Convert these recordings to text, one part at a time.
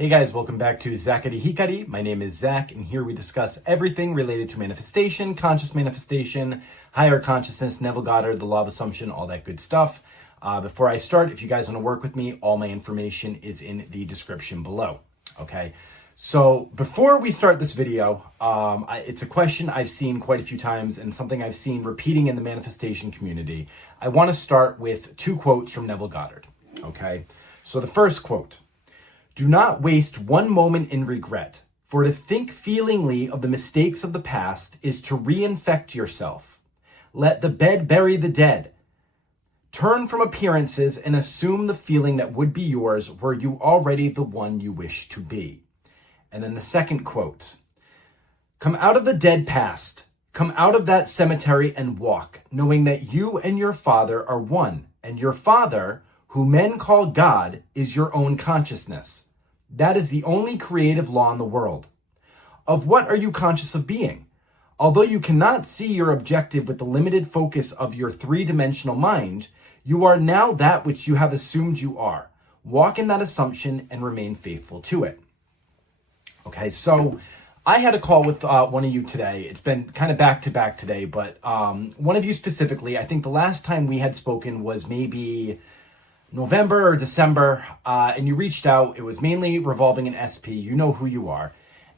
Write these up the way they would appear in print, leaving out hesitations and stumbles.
Hey guys, welcome back to Zakari Hikari. My name is Zach, and here we discuss everything related to manifestation, conscious manifestation, higher consciousness, Neville Goddard, the law of assumption, all that good stuff. Before I start, if you guys want to work with me, all my information is in the description below. Okay, so before we start this video, it's a question I've seen quite a few times and something I've seen repeating in the manifestation community. I want to start with two quotes from Neville Goddard. Okay, so the first quote: "Do not waste one moment in regret, for to think feelingly of the mistakes of the past is to reinfect yourself. Let the bed bury the dead. Turn from appearances and assume the feeling that would be yours were you already the one you wish to be." And then the second quote: "Come out of the dead past, come out of that cemetery and walk, knowing that you and your Father are one, and your Father, who men call God, is your own consciousness. That is the only creative law in the world. Of what are you conscious of being? Although you cannot see your objective with the limited focus of your three-dimensional mind, you are now that which you have assumed you are. Walk in that assumption and remain faithful to it." Okay, so I had a call with one of you today. It's been kind of back-to-back today, but one of you specifically, I think the last time we had spoken was maybe November or December, and you reached out. It was mainly revolving in SP. You know who you are.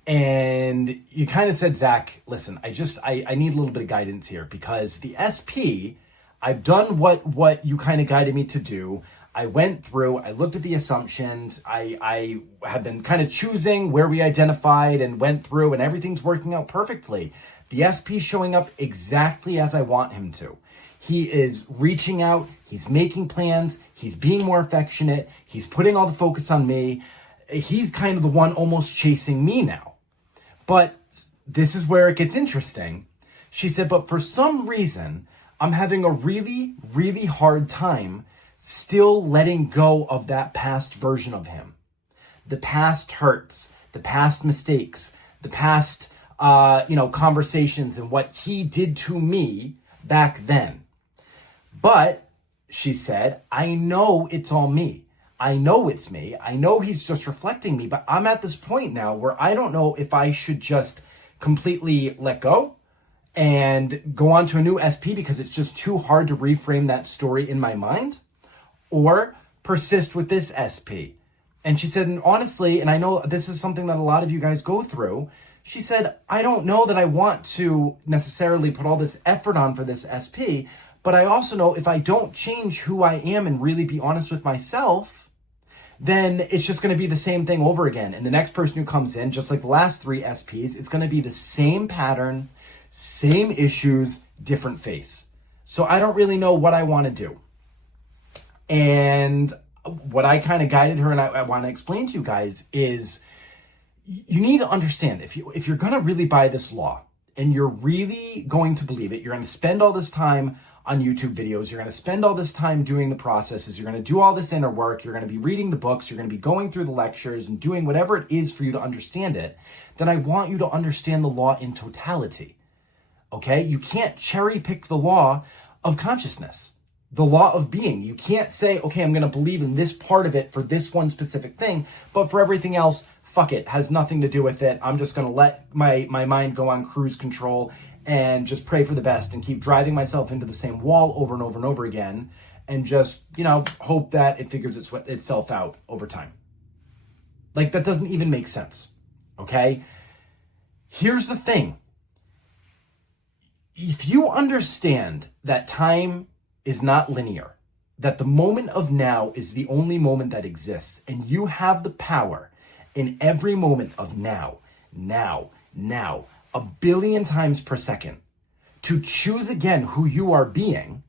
And you kind of said, "Zach, listen, I need a little bit of guidance here, because the SP, I've done what you kind of guided me to do. I went through, I looked at the assumptions. I have been kind of choosing where we identified and went through, and everything's working out perfectly. The SP showing up exactly as I want him to. He is reaching out. He's making plans. He's being more affectionate. He's putting all the focus on me. He's kind of the one almost chasing me now. But this is where it gets interesting." She said, "But for some reason, I'm having a really, really hard time still letting go of that past version of him. The past hurts, the past mistakes, the past, conversations and what he did to me back then. But," she said, "I know it's all me. I know it's me. I know he's just reflecting me, but I'm at this point now where I don't know if I should just completely let go and go on to a new SP because it's just too hard to reframe that story in my mind, or persist with this SP." And she said, and honestly, and I know this is something that a lot of you guys go through, she said, "I don't know that I want to necessarily put all this effort on for this SP, but I also know if I don't change who I am and really be honest with myself, then it's just going to be the same thing over again. And the next person who comes in, just like the last three SPs, it's going to be the same pattern, same issues, different face. So I don't really know what I want to do." And what I kind of guided her, and I want to explain to you guys, is you need to understand, if you're going to really buy this law and you're really going to believe it, you're going to spend all this time on YouTube videos, you're going to spend all this time doing the processes, you're going to do all this inner work, you're going to be reading the books, you're going to be going through the lectures and doing whatever it is for you to understand it, then I want you to understand the law in totality. Okay? You can't cherry pick the law of consciousness, the law of being. You can't say, okay, I'm going to believe in this part of it for this one specific thing, but for everything else, fuck it, has nothing to do with it. I'm just going to let my mind go on cruise control and just pray for the best and keep driving myself into the same wall over and over and over again, and just, hope that it figures itself out over time. Like, that doesn't even make sense. Okay? Here's the thing. If you understand that time is not linear, that the moment of now is the only moment that exists, and you have the power in every moment of now, a billion times per second, to choose again who you are being,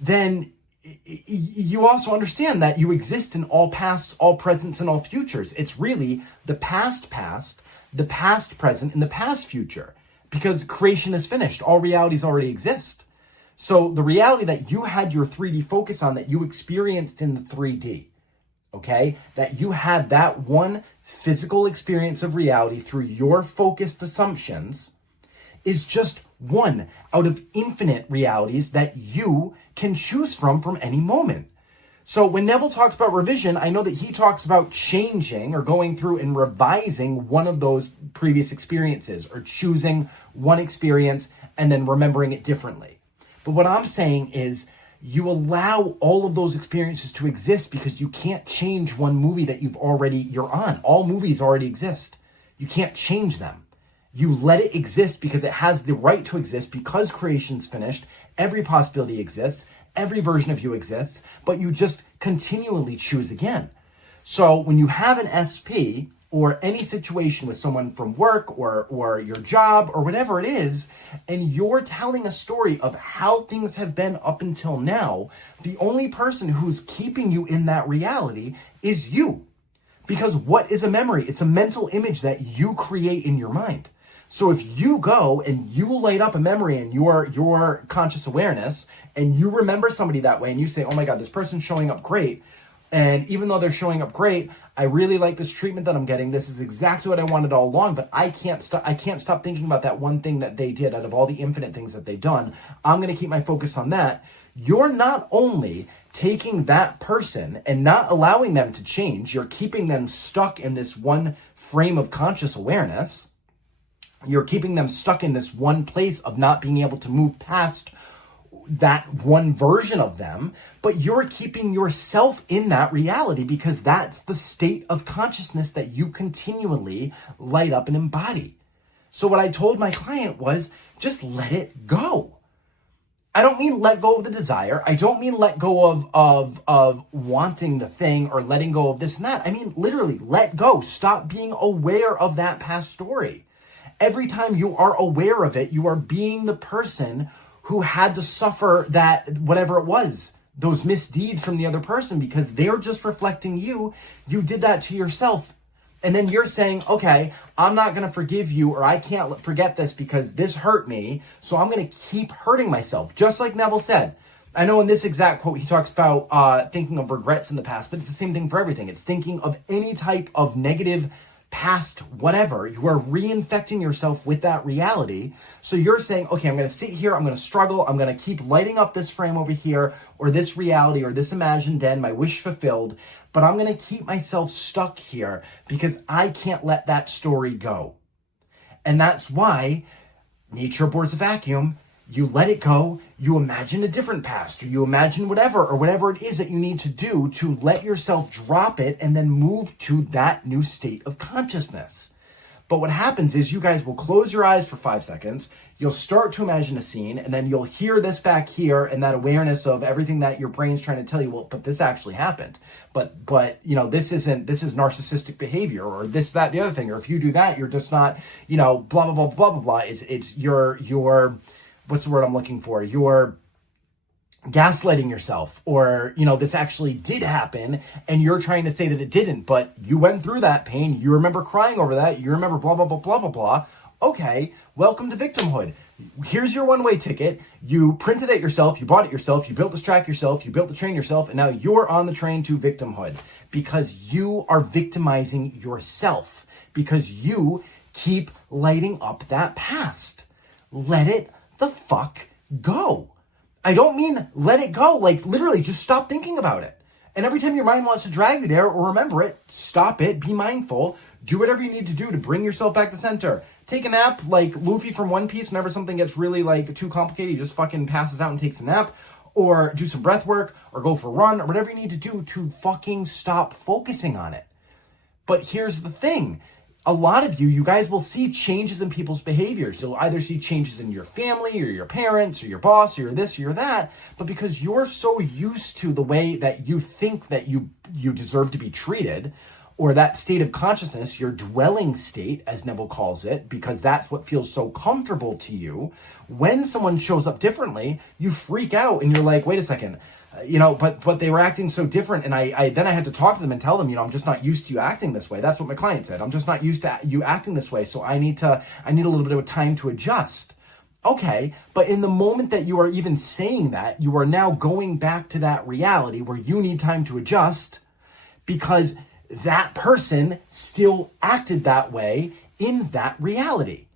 then you also understand that you exist in all pasts, all presents, and all futures. It's really the past, the past present, and the past future, because creation is finished. All realities already exist. So the reality that you had your 3D focus on, that you experienced in the 3D, okay, that you had that one physical experience of reality through your focused assumptions, is just one out of infinite realities that you can choose from any moment. So when Neville talks about revision, I know that he talks about changing or going through and revising one of those previous experiences, or choosing one experience and then remembering it differently. But what I'm saying is, you allow all of those experiences to exist because you can't change one movie that you're on. All movies already exist. You can't change them. You let it exist because it has the right to exist, because creation's finished. Every possibility exists. Every version of you exists, but you just continually choose again. So when you have an SP, or any situation with someone from work or your job or whatever it is, and you're telling a story of how things have been up until now, the only person who's keeping you in that reality is you. Because what is a memory? It's a mental image that you create in your mind. So if you go and you light up a memory in your conscious awareness, and you remember somebody that way, and you say, oh my God, this person's showing up great, and even though they're showing up great, I really like this treatment that I'm getting. This is exactly what I wanted all along, but I can't stop thinking about that one thing that they did out of all the infinite things that they've done. I'm going to keep my focus on that. You're not only taking that person and not allowing them to change, you're keeping them stuck in this one frame of conscious awareness. You're keeping them stuck in this one place of not being able to move past that one version of them, but you're keeping yourself in that reality because that's the state of consciousness that you continually light up and embody. So what I told my client was, just let it go. I don't mean let go of the desire. I don't mean let go of wanting the thing or letting go of this and that. I mean, literally let go. Stop being aware of that past story. Every time you are aware of it, you are being the person who had to suffer that, whatever it was, those misdeeds from the other person, because they're just reflecting you. You did that to yourself. And then you're saying, okay, I'm not going to forgive you, or I can't forget this because this hurt me. So I'm going to keep hurting myself. Just like Neville said. I know in this exact quote, he talks about thinking of regrets in the past, but it's the same thing for everything. It's thinking of any type of negative past whatever. You are reinfecting yourself with that reality. So you're saying, okay, I'm going to sit here, I'm going to struggle, I'm going to keep lighting up this frame over here, or this reality, or this imagined den, my wish fulfilled, but I'm going to keep myself stuck here because I can't let that story go. And that's why nature abhors a vacuum. You let it go, you imagine a different past, or you imagine whatever it is that you need to do to let yourself drop it and then move to that new state of consciousness. But what happens is you guys will close your eyes for 5 seconds, you'll start to imagine a scene, and then you'll hear this back here and that awareness of everything that your brain's trying to tell you, well, but this actually happened. But you know, this is narcissistic behavior, or this, that, the other thing, or if you do that, you're just not, you know, blah, blah, blah, blah, blah, blah. It's your what's the word I'm looking for? You're gaslighting yourself, or, you know, this actually did happen and you're trying to say that it didn't, but you went through that pain. You remember crying over that. You remember blah, blah, blah, blah, blah, blah. Okay, welcome to victimhood. Here's your one-way ticket. You printed it yourself. You bought it yourself. You built this track yourself. You built the train yourself. And now you're on the train to victimhood because you are victimizing yourself because you keep lighting up that past. Let it the fuck go. I don't mean let it go, like literally just stop thinking about it. And every time your mind wants to drag you there or remember it, stop it, be mindful, do whatever you need to do to bring yourself back to center. Take a nap like Luffy from One Piece. Whenever something gets really like too complicated, he just fucking passes out and takes a nap, or do some breath work, or go for a run, or whatever you need to do to fucking stop focusing on it. But here's the thing. A lot of you guys will see changes in people's behaviors. You'll either see changes in your family or your parents or your boss or your this or your that, but because you're so used to the way that you think that you deserve to be treated, or that state of consciousness, your dwelling state, as Neville calls it, because that's what feels so comfortable to you, when someone shows up differently, you freak out and you're like, wait a second, you know, but they were acting so different. And I then I had to talk to them and tell them, you know, I'm just not used to you acting this way. That's what my client said. I'm just not used to you acting this way. So I need a little bit of time to adjust. Okay. But in the moment that you are even saying that, you are now going back to that reality where you need time to adjust because that person still acted that way in that reality.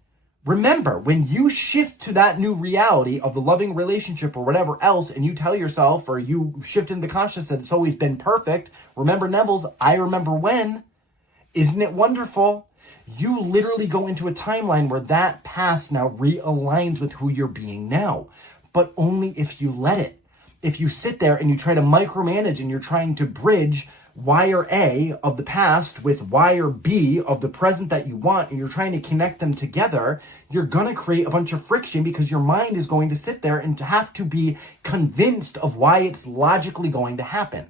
Remember, when you shift to that new reality of the loving relationship or whatever else, and you tell yourself, or you shift into the consciousness that it's always been perfect, remember Neville's, I remember when, isn't it wonderful? You literally go into a timeline where that past now realigns with who you're being now, but only if you let it. If you sit there and you try to micromanage and you're trying to bridge wire A of the past with wire B of the present that you want, and you're trying to connect them together, you're going to create a bunch of friction because your mind is going to sit there and have to be convinced of why it's logically going to happen.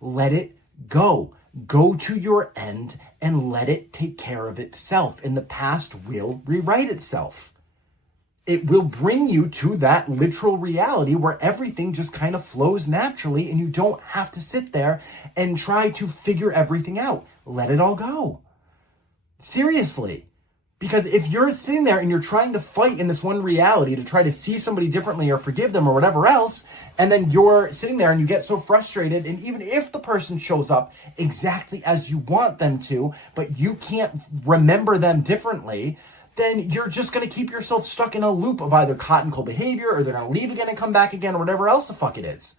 Let it go. Go to your end and let it take care of itself, and the past will rewrite itself. It will bring you to that literal reality where everything just kind of flows naturally and you don't have to sit there and try to figure everything out. Let it all go. Seriously. Because if you're sitting there and you're trying to fight in this one reality to try to see somebody differently or forgive them or whatever else, and then you're sitting there and you get so frustrated, and even if the person shows up exactly as you want them to, but you can't remember them differently, then you're just going to keep yourself stuck in a loop of either hot and cold behavior, or they're going to leave again and come back again, or whatever else the fuck it is,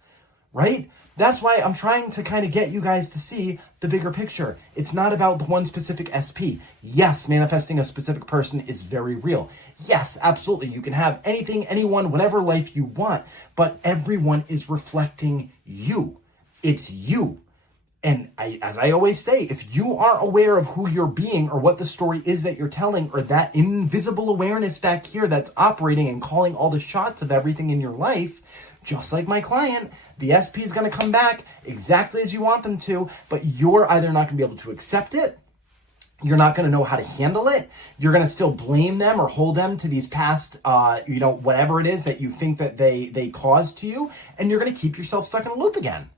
right? That's why I'm trying to kind of get you guys to see the bigger picture. It's not about the one specific SP. Yes, manifesting a specific person is very real. Yes, absolutely. You can have anything, anyone, whatever life you want, but everyone is reflecting you. It's you. And as I always say, if you are aware of who you're being or what the story is that you're telling, or that invisible awareness back here that's operating and calling all the shots of everything in your life, just like my client, the SP is going to come back exactly as you want them to, but you're either not going to be able to accept it, you're not going to know how to handle it, you're going to still blame them or hold them to these past, whatever it is that you think that they caused to you, and you're going to keep yourself stuck in a loop again.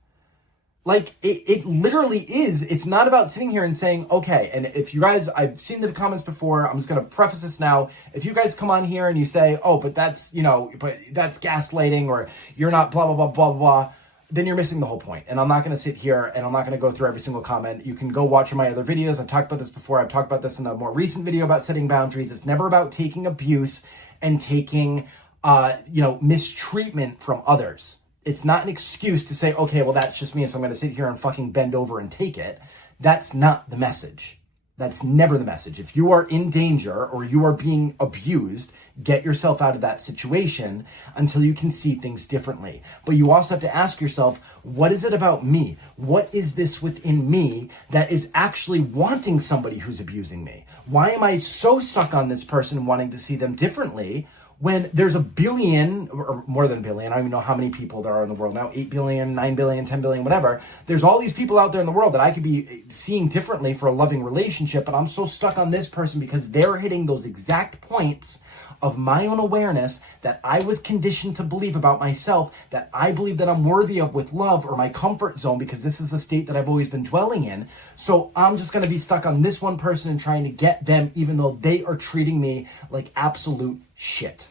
Like, it literally is. It's not about sitting here and saying, okay, and if you guys, I've seen the comments before, I'm just going to preface this now. If you guys come on here and you say, oh, but that's gaslighting, or you're not blah, blah, blah, blah, blah, then you're missing the whole point. And I'm not going to sit here and I'm not going to go through every single comment. You can go watch my other videos. I've talked about this before. I've talked about this in a more recent video about setting boundaries. It's never about taking abuse and taking, mistreatment from others. It's not an excuse to say, okay, well, that's just me, so I'm going to sit here and fucking bend over and take it. That's not the message. That's never the message. If you are in danger or you are being abused, get yourself out of that situation until you can see things differently. But you also have to ask yourself, what is it about me? What is this within me that is actually wanting somebody who's abusing me? Why am I so stuck on this person wanting to see them differently, when there's a billion, or more than a billion, I don't even know how many people there are in the world now, 8 billion, 9 billion, 10 billion, whatever. There's all these people out there in the world that I could be seeing differently for a loving relationship, but I'm so stuck on this person because they're hitting those exact points of my own awareness that I was conditioned to believe about myself, that I believe that I'm worthy of with love, or my comfort zone, because this is the state that I've always been dwelling in. So I'm just going to be stuck on this one person and trying to get them, even though they are treating me like absolute shit.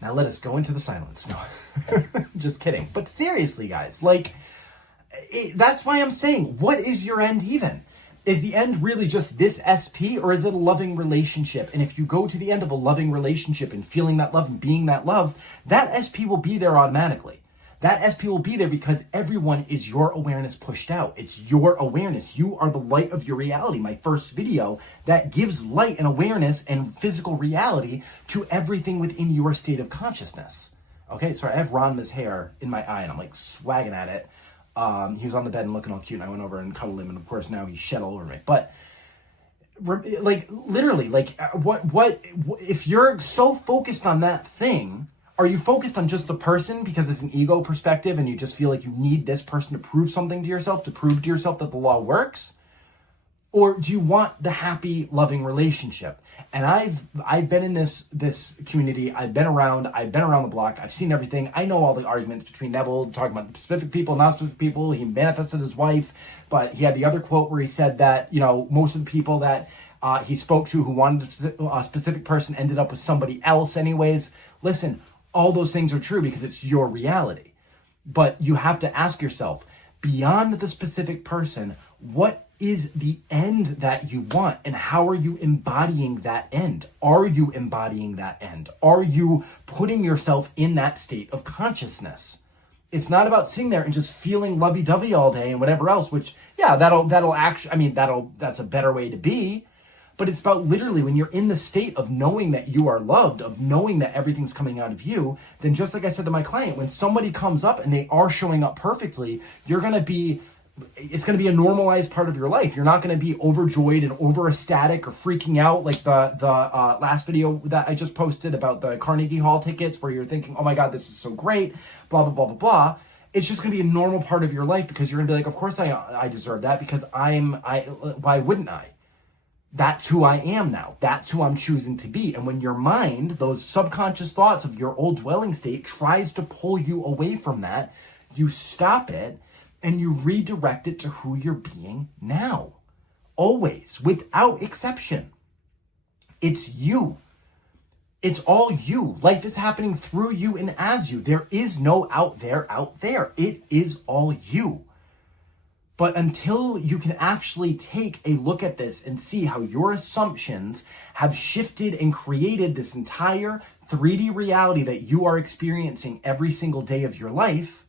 Now let us go into the silence. No, just kidding. But seriously, guys, that's why I'm saying, what is your end even? Is the end really just this SP, or is it a loving relationship? And if you go to the end of a loving relationship and feeling that love and being that love, that SP will be there automatically. That SP will be there because everyone is your awareness pushed out. It's your awareness. You are the light of your reality. My first video that gives light and awareness and physical reality to everything within your state of consciousness. Okay, sorry, I have Ranma's hair in my eye and I'm like swagging at it. He was on the bed and looking all cute, and I went over and cuddled him, and of course now he's shed all over me. But literally, what if you're so focused on that thing? Are you focused on just the person because it's an ego perspective and you just feel like you need this person to prove something to yourself, to prove to yourself that the law works? Or do you want the happy, loving relationship? And I've been in this community. I've been around the block. I've seen everything. I know all the arguments between Neville talking about specific people, not specific people. He manifested his wife, but he had the other quote where he said that, most of the people that he spoke to who wanted a specific person ended up with somebody else anyways. Listen, all those things are true because it's your reality. But you have to ask yourself, beyond the specific person, What is the end that you want, and how are you embodying that end? Are you embodying that end? Are you putting yourself in that state of consciousness? It's not about sitting there and just feeling lovey-dovey all day and whatever else, which, yeah, that'll actually, I mean, that's a better way to be. But it's about literally when you're in the state of knowing that you are loved, of knowing that everything's coming out of you, then just like I said to my client, when somebody comes up and they are showing up perfectly, it's going to be a normalized part of your life. You're not going to be overjoyed and over ecstatic or freaking out like the last video that I just posted about the Carnegie Hall tickets, where you're thinking, oh my God, this is so great, blah, blah, blah, blah, blah. It's just going to be a normal part of your life, because you're going to be like, of course I deserve that, because why wouldn't I? That's who I am now. That's who I'm choosing to be. And when your mind, those subconscious thoughts of your old dwelling state, tries to pull you away from that, you stop it and you redirect it to who you're being now. Always, without exception. It's you. It's all you. Life is happening through you and as you. There is no out there. It is all you. But until you can actually take a look at this and see how your assumptions have shifted and created this entire 3D reality that you are experiencing every single day of your life,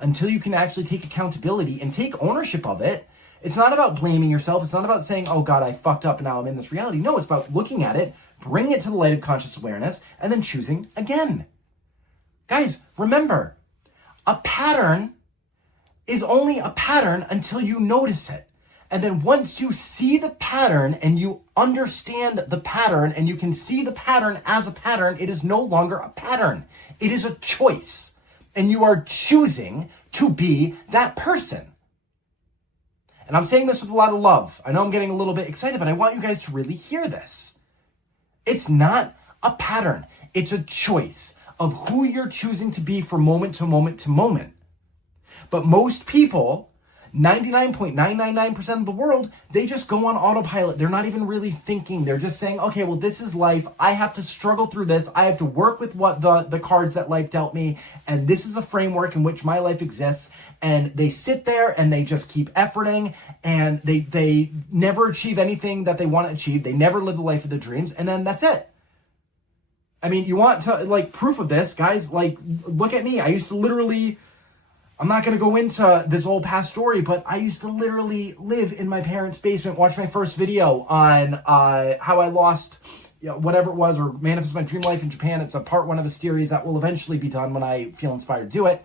until you can actually take accountability and take ownership of it, it's not about blaming yourself. It's not about saying, oh God, I fucked up and now I'm in this reality. No, it's about looking at it, bringing it to the light of conscious awareness, and then choosing again. Guys, remember, a pattern is only a pattern until you notice it. And then once you see the pattern and you understand the pattern and you can see the pattern as a pattern, it is no longer a pattern. It is a choice. And you are choosing to be that person. And I'm saying this with a lot of love. I know I'm getting a little bit excited, but I want you guys to really hear this. It's not a pattern. It's a choice of who you're choosing to be from moment to moment to moment. But most people, 99.999% of the world, they just go on autopilot. They're not even really thinking. They're just saying, okay, well, this is life. I have to struggle through this. I have to work with what the cards that life dealt me. And this is a framework in which my life exists. And they sit there and they just keep efforting, and they never achieve anything that they want to achieve. They never live the life of their dreams. And then that's it. I mean, you want to, like, proof of this, guys, like, look at me. I used to literally, I'm not going to go into this old past story, but I used to literally live in my parents' basement, watch my first video on how I lost, whatever it was, or manifest my dream life in Japan. It's a part 1 of a series that will eventually be done when I feel inspired to do it.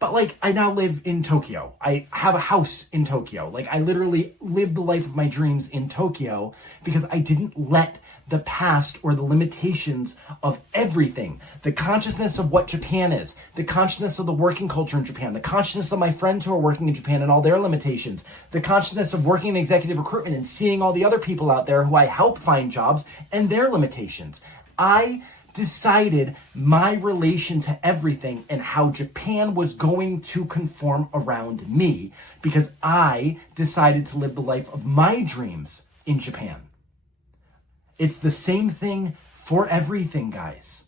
But like, I now live in Tokyo. I have a house in Tokyo. Like, I literally lived the life of my dreams in Tokyo because I didn't let the past or the limitations of everything, the consciousness of what Japan is, the consciousness of the working culture in Japan, the consciousness of my friends who are working in Japan and all their limitations, the consciousness of working in executive recruitment and seeing all the other people out there who I help find jobs and their limitations. I decided my relation to everything and how Japan was going to conform around me because I decided to live the life of my dreams in Japan. It's the same thing for everything, guys.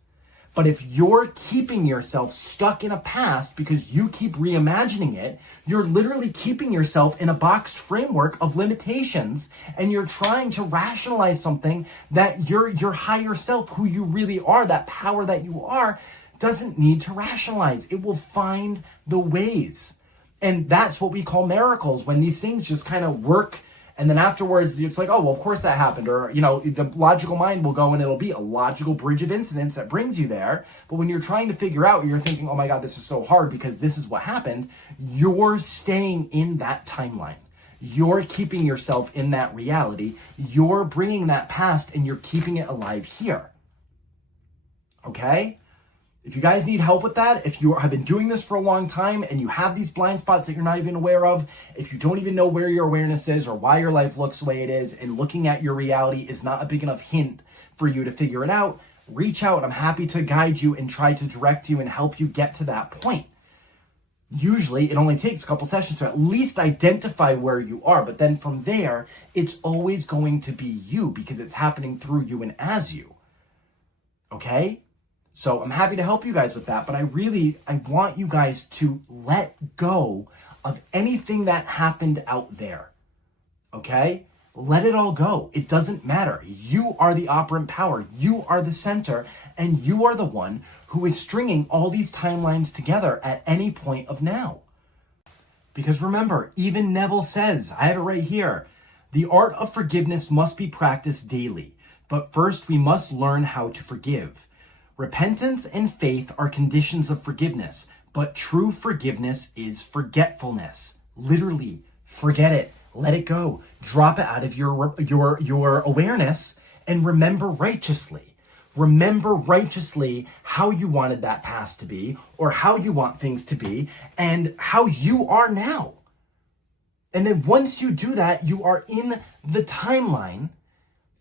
But if you're keeping yourself stuck in a past because you keep reimagining it, you're literally keeping yourself in a boxed framework of limitations, and you're trying to rationalize something that your higher self, who you really are, that power that you are, doesn't need to rationalize. It will find the ways. And that's what we call miracles, when these things just kind of work. And then afterwards, it's like, oh, well, of course that happened. Or, the logical mind will go and it'll be a logical bridge of incidents that brings you there. But when you're trying to figure out, you're thinking, oh my God, this is so hard because this is what happened. You're staying in that timeline. You're keeping yourself in that reality. You're bringing that past and you're keeping it alive here. Okay? If you guys need help with that, if you have been doing this for a long time and you have these blind spots that you're not even aware of, if you don't even know where your awareness is or why your life looks the way it is, and looking at your reality is not a big enough hint for you to figure it out, reach out. I'm happy to guide you and try to direct you and help you get to that point. Usually it only takes a couple sessions to at least identify where you are, but then from there, it's always going to be you because it's happening through you and as you. Okay? So I'm happy to help you guys with that, but I want you guys to let go of anything that happened out there, okay? Let it all go. It doesn't matter. You are the operant power. You are the center, and you are the one who is stringing all these timelines together at any point of now. Because remember, even Neville says, I have it right here, the art of forgiveness must be practiced daily, but first we must learn how to forgive. Repentance and faith are conditions of forgiveness, but true forgiveness is forgetfulness. Literally, forget it. Let it go. Drop it out of your awareness and remember righteously. Remember righteously how you wanted that past to be, or how you want things to be, and how you are now. And then once you do that, you are in the timeline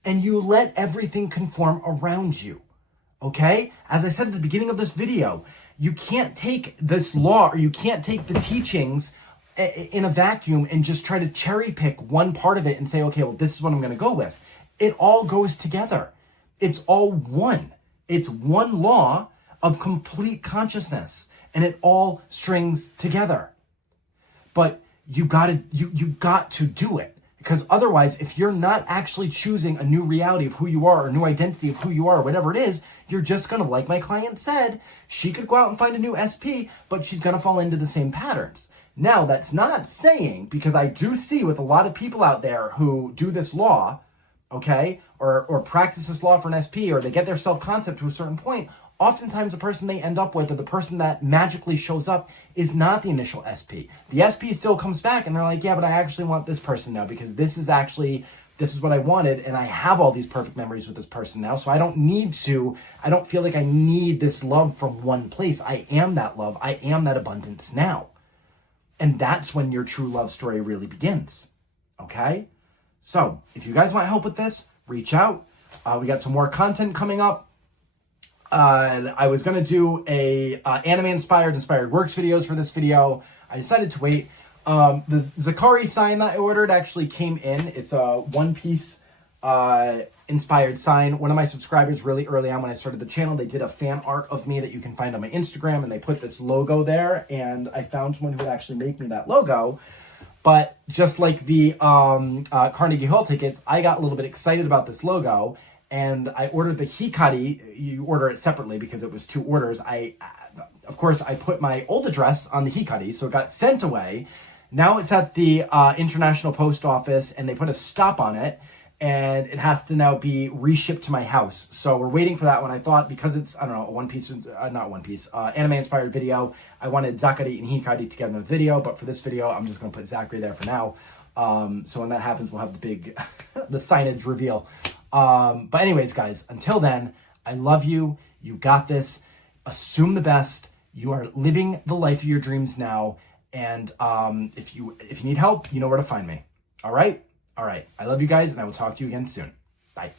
and you let everything conform around you. Okay? As I said at the beginning of this video, you can't take this law, or you can't take the teachings in a vacuum and just try to cherry pick one part of it and say, okay, well, this is what I'm going to go with. It all goes together. It's all one. It's one law of complete consciousness, and it all strings together. But you got to do it, because otherwise, if you're not actually choosing a new reality of who you are, or a new identity of who you are, or whatever it is, you're just going to, like my client said, she could go out and find a new SP, but she's going to fall into the same patterns. Now, that's not saying, because I do see with a lot of people out there who do this law, okay, or practice this law for an SP, or they get their self-concept to a certain point, oftentimes the person they end up with, or the person that magically shows up, is not the initial SP. The SP still comes back and they're like, yeah, but I actually want this person now, because this is what I wanted, and I have all these perfect memories with this person now, so I don't feel like I need this love from one place. I am that love. I am that abundance now. And that's when your true love story really begins, okay? So if you guys want help with this, reach out. We got some more content coming up. I was going to do a anime-inspired works videos for this video. I decided to wait. The Zakari sign that I ordered actually came in. It's a One Piece inspired sign. One of my subscribers really early on when I started the channel, they did a fan art of me that you can find on my Instagram, and they put this logo there, and I found someone who would actually make me that logo. But just like the Carnegie Hall tickets, I got a little bit excited about this logo, and I ordered the Hikari. You order it separately because it was 2 orders. Of course, I put my old address on the Hikari, so it got sent away. Now it's at the International Post Office, and they put a stop on it, and it has to now be reshipped to my house. So we're waiting for that one. I thought, because it's, I don't know, anime-inspired video, I wanted Zakari and Hikari together in the video, but for this video, I'm just going to put Zakari there for now. So when that happens, we'll have the big, the signage reveal. But anyways, guys, until then, I love you. You got this. Assume the best. You are living the life of your dreams now. And if you need help, you know where to find me. All right? All right. I love you guys, and I will talk to you again soon. Bye.